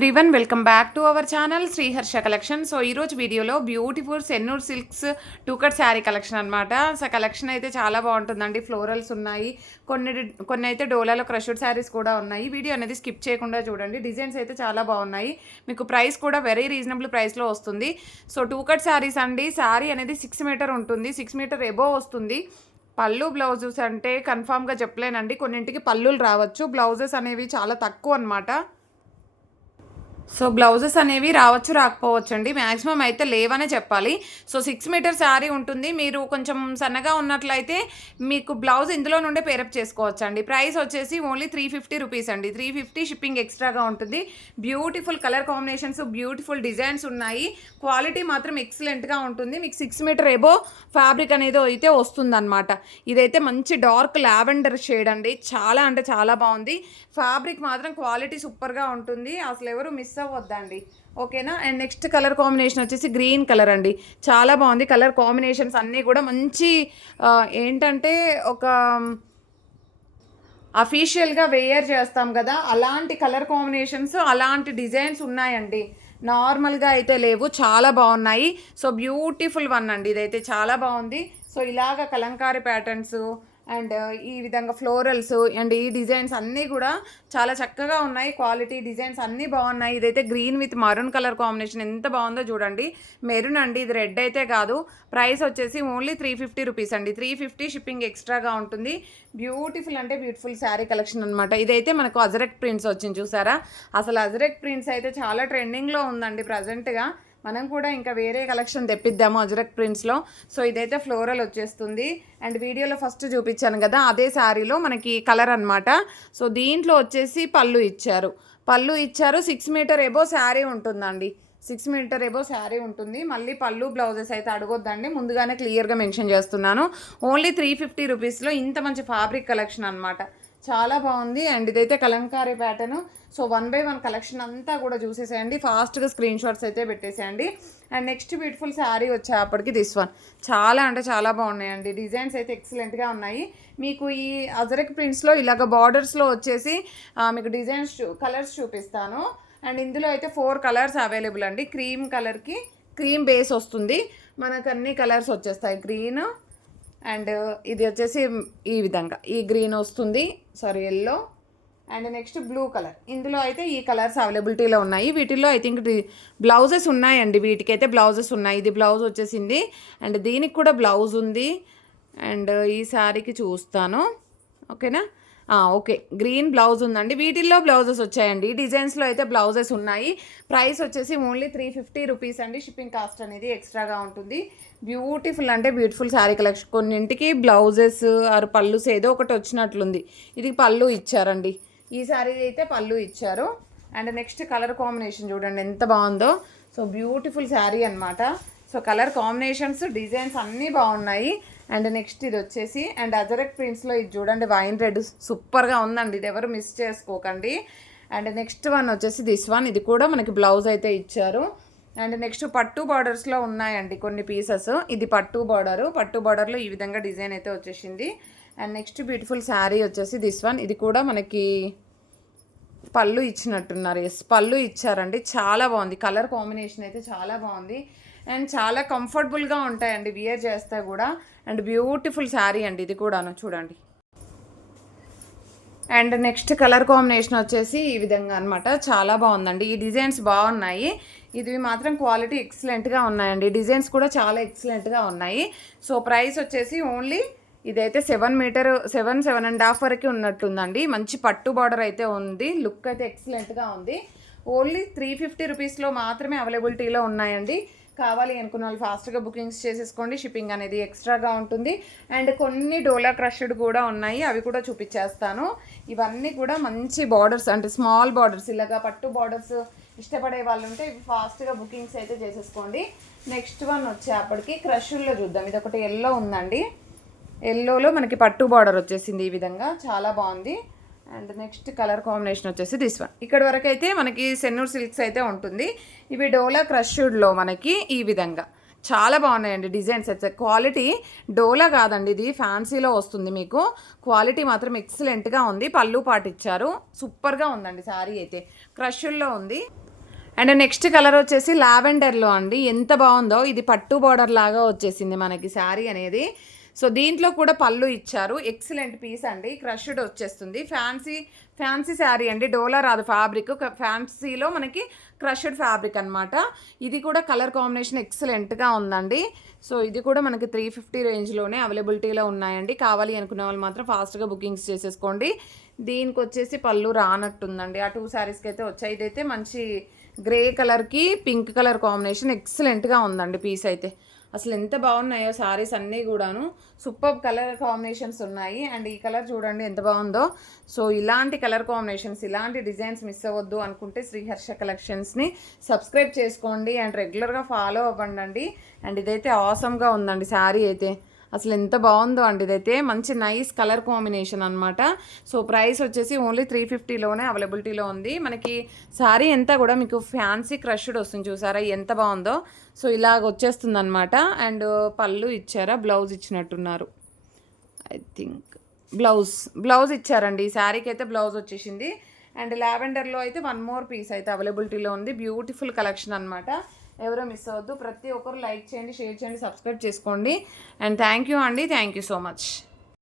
Everyone welcome back to our channel Sriharsha collection. So ఈరోజు వీడియోలో beautiful Sennur silks two cut sari collection అనమాట. So collection అయితే చాలా బాగుంటుందండి. ఫ్లోరల్స్ ఉన్నాయి, కొన్ని అయితే డోలాలో క్రష్డ్ శారీస్ కూడా ఉన్నాయి. వీడియో అనేది స్కిప్ చేయకుండా చూడండి. డిజైన్స్ అయితే చాలా బాగున్నాయి. మీకు ప్రైస్ కూడా వెరీ రీజనబుల్ ప్రైస్లో వస్తుంది. సో టూ కట్ శారీస్ అండి. శారీ అనేది 6 మీటర్ ఉంటుంది, 6 మీటర్ ఎబోవ్ వస్తుంది. పళ్ళు బ్లౌజెస్ అంటే కన్ఫామ్గా చెప్పలేనండి, కొన్నింటికి పళ్ళులు రావచ్చు, బ్లౌజెస్ అనేవి చాలా తక్కువ అనమాట. సో బ్లౌజెస్ అనేవి రావచ్చు రాకపోవచ్చు అండి, మ్యాక్సిమం అయితే లేవనే చెప్పాలి. సో 6 మీటర్ శారీ ఉంటుంది. మీరు కొంచెం సన్నగా ఉన్నట్లయితే మీకు బ్లౌజ్ ఇందులో నుండే పేరప్ చేసుకోవచ్చు అండి. ప్రైస్ వచ్చేసి ఓన్లీ 350 రూపీస్ అండి. 350 షిప్పింగ్ ఎక్స్ట్రాగా ఉంటుంది. Beautiful colour combinations, beautiful designs ఉన్నాయి. క్వాలిటీ మాత్రం ఎక్సలెంట్గా ఉంటుంది. మీకు 6 మీటర్ ఎబో ఫ్యాబ్రిక్ అనేది అయితే వస్తుందన్నమాట. ఇదైతే మంచి డార్క్ లావెండర్ షేడ్ అండి. చాలా అంటే చాలా బాగుంది. ఫ్యాబ్రిక్ మాత్రం క్వాలిటీ సూపర్గా ఉంటుంది, అసలు ఎవరు మిస్ అవ్వద్దండి. ఓకేనా. అండ్ నెక్స్ట్ కలర్ కాంబినేషన్ వచ్చేసి గ్రీన్ కలర్ అండి. చాలా బాగుంది. కలర్ కాంబినేషన్స్ అన్నీ కూడా మంచి ఏంటంటే ఒక అఫీషియల్గా వేర్ చేస్తాం కదా, అలాంటి కలర్ కాంబినేషన్స్, అలాంటి డిజైన్స్ ఉన్నాయండి. నార్మల్గా అయితే లేవు, చాలా బాగున్నాయి. సో బ్యూటిఫుల్ వన్ అండి, ఇదైతే చాలా బాగుంది. సో ఇలాగ కలంకారీ ప్యాటర్న్స్ అండ్ ఈ విధంగా ఫ్లోరల్స్ అండ్ ఈ డిజైన్స్ అన్నీ కూడా చాలా చక్కగా ఉన్నాయి. క్వాలిటీ డిజైన్స్ అన్నీ బాగున్నాయి. ఇదైతే green with maroon colour combination ఎంత బాగుందో చూడండి. మెరూన్ అండి, ఇది రెడ్ అయితే కాదు. ప్రైస్ వచ్చేసి ఓన్లీ 350 రూపీస్ అండి. 350 షిప్పింగ్ ఎక్స్ట్రాగా ఉంటుంది. బ్యూటిఫుల్ అంటే బ్యూటిఫుల్ శారీ కలెక్షన్ అనమాట. ఇదైతే మనకు అజరక్ ప్రింట్స్ వచ్చింది చూసారా. అసలు అజరక్ ప్రింట్స్ అయితే చాలా ట్రెండింగ్లో ఉందండి ప్రజెంట్గా. మనం కూడా ఇంకా వేరే కలెక్షన్ తెప్పిద్దాము అజరక్ ప్రింట్స్లో. సో ఇదైతే ఫ్లోరల్ వచ్చేస్తుంది. అండ్ వీడియోలో ఫస్ట్ చూపించాను కదా, అదే శారీలో మనకి కలర్ అనమాట. సో దీంట్లో వచ్చేసి పళ్ళు ఇచ్చారు. 6 మీటర్ ఎబో శారీ ఉంటుందండి. 6 మీటర్ ఎబో శారీ ఉంటుంది. మళ్ళీ పళ్ళు బ్లౌజెస్ అయితే అడగొద్దండి, ముందుగానే క్లియర్గా మెన్షన్ చేస్తున్నాను. ఓన్లీ 350 రూపీస్లో ఇంత మంచి ఫ్యాబ్రిక్ కలెక్షన్ అనమాట. చాలా బాగుంది. అండ్ ఇదైతే Kalamkari pattern. So 1 by 1 collection అంతా కూడా చూసేసేయండి, ఫాస్ట్గా స్క్రీన్ షాట్స్ అయితే పెట్టేసేయండి. అండ్ నెక్స్ట్ బ్యూటిఫుల్ శారీ వచ్చేప్పటికి దిస్ వన్ చాలా అంటే చాలా బాగున్నాయండి. డిజైన్స్ అయితే ఎక్సలెంట్గా ఉన్నాయి. మీకు ఈ అజరక్ ప్రింట్స్లో ఇలాగ బార్డర్స్లో వచ్చేసి మీకు డిజైన్స్ కలర్స్ చూపిస్తాను. అండ్ ఇందులో అయితే 4 కలర్స్ అవైలబుల్ అండి. క్రీమ్ కలర్కి క్రీమ్ బేస్ వస్తుంది, మనకు అన్ని కలర్స్ వచ్చేస్తాయి. గ్రీన్ అండ్ ఇది వచ్చేసి ఈ విధంగా ఈ గ్రీన్ వస్తుంది, sorry yellow. And next blue colour. ఇందులో అయితే ఈ కలర్స్ అవైలబిలిటీలో ఉన్నాయి. వీటిల్లో ఐ థింక్ బ్లౌజెస్ ఉన్నాయండి. వీటికైతే బ్లౌజెస్ ఉన్నాయి. ఇది బ్లౌజ్ వచ్చేసింది అండ్ దీనికి కూడా బ్లౌజ్ ఉంది. అండ్ ఈ శారీకి చూస్తాను, ఓకేనా. ఓకే, గ్రీన్ బ్లౌజ్ ఉందండి. వీటిల్లో బ్లౌజెస్ వచ్చాయండి. డిజైన్స్లో అయితే బ్లౌజెస్ ఉన్నాయి. ప్రైస్ వచ్చేసి ఓన్లీ 350 రూపీస్ అండి. షిప్పింగ్ కాస్ట్ అనేది ఎక్స్ట్రాగా ఉంటుంది. బ్యూటిఫుల్ అంటే బ్యూటిఫుల్ శారీ కలెక్షన్. కొన్నింటికి బ్లౌజెస్ ఆర్ పళ్ళుస్ ఏదో ఒకటి వచ్చినట్లుంది. ఇది పళ్ళు ఇచ్చారండి. ఈ శారీ అయితే పళ్ళు ఇచ్చారు. అండ్ నెక్స్ట్ కలర్ కాంబినేషన్ చూడండి ఎంత బాగుందో. సో బ్యూటిఫుల్ శారీ అనమాట. సో కలర్ కాంబినేషన్స్, డిజైన్స్ అన్నీ బాగున్నాయి. అండ్ నెక్స్ట్ ఇది వచ్చేసి అండ్ అజరక్ ప్రింట్స్లో ఇది చూడండి, వైన్ రెడ్ సూపర్గా ఉందండి. ఇది ఎవరు మిస్ చేసుకోకండి. అండ్ నెక్స్ట్ వన్ వచ్చేసి దిస్ వన్. ఇది కూడా మనకి బ్లౌజ్ అయితే ఇచ్చారు. అండ్ నెక్స్ట్ పట్టు బార్డర్స్లో ఉన్నాయండి కొన్ని పీసెస్. ఇది పట్టు బార్డరు, పట్టు బార్డర్లో ఈ విధంగా డిజైన్ అయితే వచ్చేసింది. అండ్ నెక్స్ట్ బ్యూటిఫుల్ శారీ వచ్చేసి దిస్ వన్. ఇది కూడా మనకి పళ్ళు ఇచ్చినట్టున్నారు. ఎస్, పళ్ళు ఇచ్చారండి. చాలా బాగుంది. కలర్ కాంబినేషన్ అయితే చాలా బాగుంది అండ్ చాలా కంఫర్టబుల్గా ఉంటాయండి వియర్ చేస్తే కూడా. అండ్ బ్యూటిఫుల్ శారీ అండి ఇది కూడాను చూడండి. అండ్ నెక్స్ట్ కలర్ కాంబినేషన్ వచ్చేసి ఈ విధంగా అనమాట. చాలా బాగుందండి. ఈ డిజైన్స్ బాగున్నాయి. ఇది మాత్రం క్వాలిటీ ఎక్సలెంట్గా ఉన్నాయండి. డిజైన్స్ కూడా చాలా ఎక్సలెంట్గా ఉన్నాయి. సో ప్రైస్ వచ్చేసి ఓన్లీ ఇదైతే 7 మీటర్ 7.5 వరకు ఉన్నట్టుందండి. మంచి పట్టు బార్డర్ అయితే ఉంది. లుక్ అయితే ఎక్సలెంట్గా ఉంది. ఓన్లీ 350 రూపీస్లో మాత్రమే అవైలబిలిటీలో ఉన్నాయండి. కావాలి అనుకున్న వాళ్ళు ఫాస్ట్గా బుకింగ్స్ చేసేసుకోండి. షిప్పింగ్ అనేది ఎక్స్ట్రాగా ఉంటుంది. అండ్ కొన్ని డోలా క్రష్డ్ కూడా ఉన్నాయి, అవి కూడా చూపించేస్తాను. ఇవన్నీ కూడా మంచి బార్డర్స్ అంటే స్మాల్ బార్డర్స్, ఇలాగా పట్టు బార్డర్స్ ఇష్టపడే వాళ్ళు ఉంటే ఇవి ఫాస్ట్గా బుకింగ్స్ అయితే చేసేసుకోండి. నెక్స్ట్ వన్ వచ్చేప్పటికి క్రష్డ్లో చూద్దాం. ఇది ఒకటి ఎల్లో ఉందండి. ఎల్లోలో మనకి పట్టు బార్డర్ వచ్చేసింది ఈ విధంగా, చాలా బాగుంది. అండ్ నెక్స్ట్ కలర్ కాంబినేషన్ వచ్చేసి దిస్ వన్. ఇక్కడ వరకు అయితే మనకి సెన్నూర్ సిల్క్స్ అయితే ఉంటుంది. ఇవి డోలా క్రష్డ్లో మనకి ఈ విధంగా చాలా బాగున్నాయండి డిజైన్స్ అయితే. క్వాలిటీ డోలా కాదండి, ఇది ఫ్యాన్సీలో వస్తుంది మీకు. క్వాలిటీ మాత్రం ఎక్సలెంట్గా ఉంది. పళ్ళు పాటు ఇచ్చారు, సూపర్గా ఉందండి శారీ అయితే. క్రష్డ్లో ఉంది. అండ్ నెక్స్ట్ కలర్ వచ్చేసి లావెండర్లో అండి. ఎంత బాగుందో, ఇది పట్టు బార్డర్ లాగా వచ్చేసింది మనకి శారీ అనేది. సో దీంట్లో కూడా పళ్ళు ఇచ్చారు. ఎక్సలెంట్ పీస్ అండి. క్రష్డ్ వచ్చేస్తుంది. ఫ్యాన్సీ శారీ అండి. డోలా రాదు ఫ్యాబ్రిక్. ఫ్యాన్సీలో మనకి క్రష్డ్ ఫ్యాబ్రిక్ అనమాట. ఇది కూడా కలర్ కాంబినేషన్ ఎక్సలెంట్గా ఉందండి. సో ఇది కూడా మనకి 350 రేంజ్లోనే అవైలబిలిటీలో ఉన్నాయండి. కావాలి అనుకునే వాళ్ళు మాత్రం ఫాస్ట్గా బుకింగ్స్ చేసేసుకోండి. దీనికి వచ్చేసి పళ్ళు రానట్టుందండి. ఆ 2 శారీస్కి అయితే వచ్చాయి. ఇదైతే మంచి గ్రే కలర్కి పింక్ కలర్ కాంబినేషన్ ఎక్సలెంట్గా ఉందండి పీస్ అయితే. అసలు ఎంత బాగున్నాయో శారీస్ అన్నీ కూడాను. సూపర్ కలర్ కాంబినేషన్స్ ఉన్నాయి. అండ్ ఈ కలర్ చూడండి ఎంత బాగుందో. సో ఇలాంటి కలర్ కాంబినేషన్స్, ఇలాంటి డిజైన్స్ మిస్ అవ్వద్దు అనుకుంటే శ్రీహర్ష కలెక్షన్స్ని సబ్స్క్రైబ్ చేసుకోండి అండ్ రెగ్యులర్గా ఫాలో అవ్వండి. అండ్ ఇదైతే ఆసమ్గా ఉందండి శారీ అయితే. అసలు ఎంత బాగుందో అండి. ఇదైతే మంచి నైస్ కలర్ కాంబినేషన్ అనమాట. సో ప్రైస్ వచ్చేసి ఓన్లీ 350లోనే అవైలబిలిటీలో ఉంది. మనకి శారీ అంతా కూడా మీకు ఫ్యాన్సీ క్రష్డ్ వస్తుంది చూసారా ఎంత బాగుందో. సో ఇలాగ వచ్చేస్తుంది అనమాట. అండ్ పళ్ళు ఇచ్చారా, బ్లౌజ్ ఇచ్చినట్టున్నారు ఐ థింక్. బ్లౌజ్ ఇచ్చారండి. ఈ శారీకి అయితే బ్లౌజ్ వచ్చేసింది. అండ్ లావెండర్లో అయితే 1 మోర్ పీస్ అయితే అవైలబిలిటీలో ఉంది. బ్యూటిఫుల్ కలెక్షన్ అనమాట. ఎవరో మిస్ అవ్వద్దు. ప్రతి ఒక్కరు లైక్ చేయండి, షేర్ చేయండి, సబ్స్క్రైబ్ చేసుకోండి. అండ్ థ్యాంక్ యూ అండి. Thank you so much.